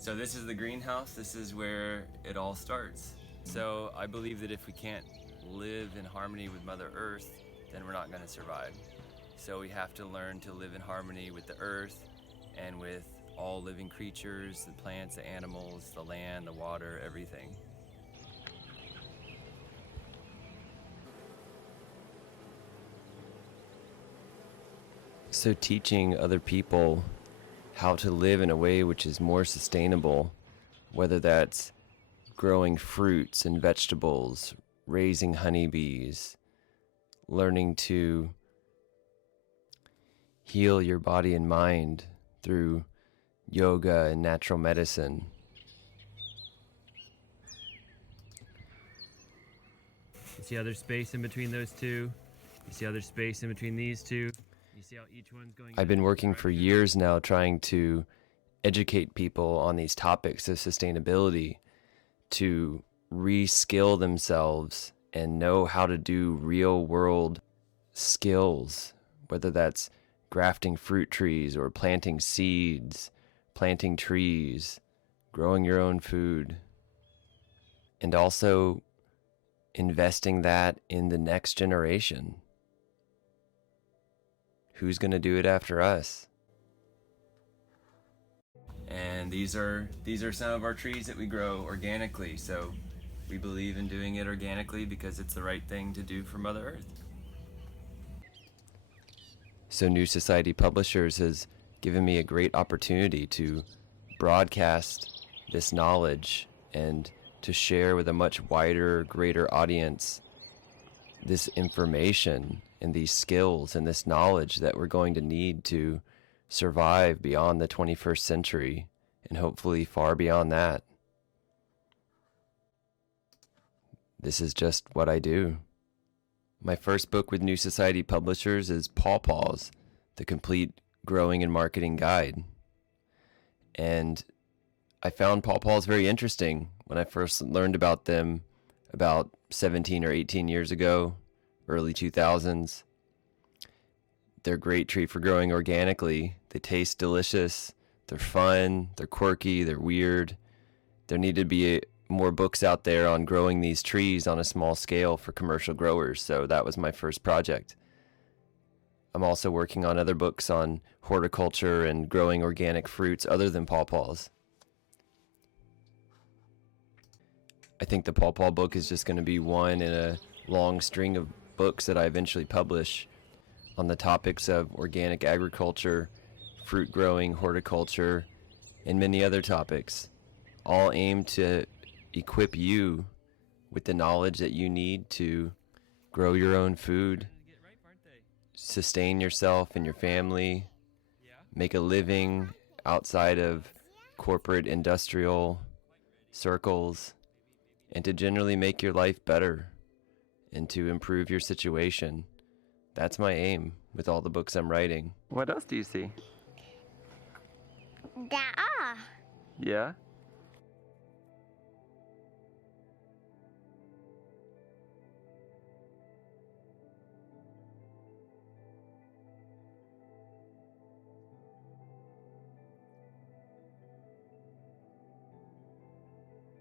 So this is the greenhouse. This is where it all starts. So I believe that if we can't live in harmony with Mother Earth, then we're not going to survive. So we have to learn to live in harmony with the earth and with all living creatures, the plants, the animals, the land, the water, everything. So teaching other people how to live in a way which is more sustainable, whether that's growing fruits and vegetables, raising honeybees, learning to heal your body and mind through yoga and natural medicine. You see other space in between those two? You see other space in between these two? You see how each one's going? I've been working for years now trying to educate people on these topics of sustainability, to re-skill themselves and know how to do real world skills, whether that's grafting fruit trees or planting seeds, planting trees, growing your own food, and also investing that in the next generation. Who's going to do it after us? And these are some of our trees that we grow organically. So we believe in doing it organically because it's the right thing to do for Mother Earth. So New Society Publishers has given me a great opportunity to broadcast this knowledge and to share with a much wider, greater audience this information and these skills and this knowledge that we're going to need to survive beyond the 21st century and hopefully far beyond that. This is just what I do. My first book with New Society Publishers is Pawpaws, the complete growing and marketing guide. And I found Pawpaws very interesting when I first learned about them about 17 or 18 years ago, early 2000s. They're a great tree for growing organically. They taste delicious. They're fun. They're quirky. They're weird. There need to be more books out there on growing these trees on a small scale for commercial growers. So that was my first project. I'm also working on other books on horticulture and growing organic fruits other than pawpaws. I think the pawpaw book is just going to be one in a long string of books that I eventually publish on the topics of organic agriculture, fruit growing, horticulture, and many other topics, all aimed to equip you with the knowledge that you need to grow your own food, sustain yourself and your family, make a living outside of corporate industrial circles, and to generally make your life better and to improve your situation. That's my aim with all the books I'm writing. What else do you see? There are. Yeah?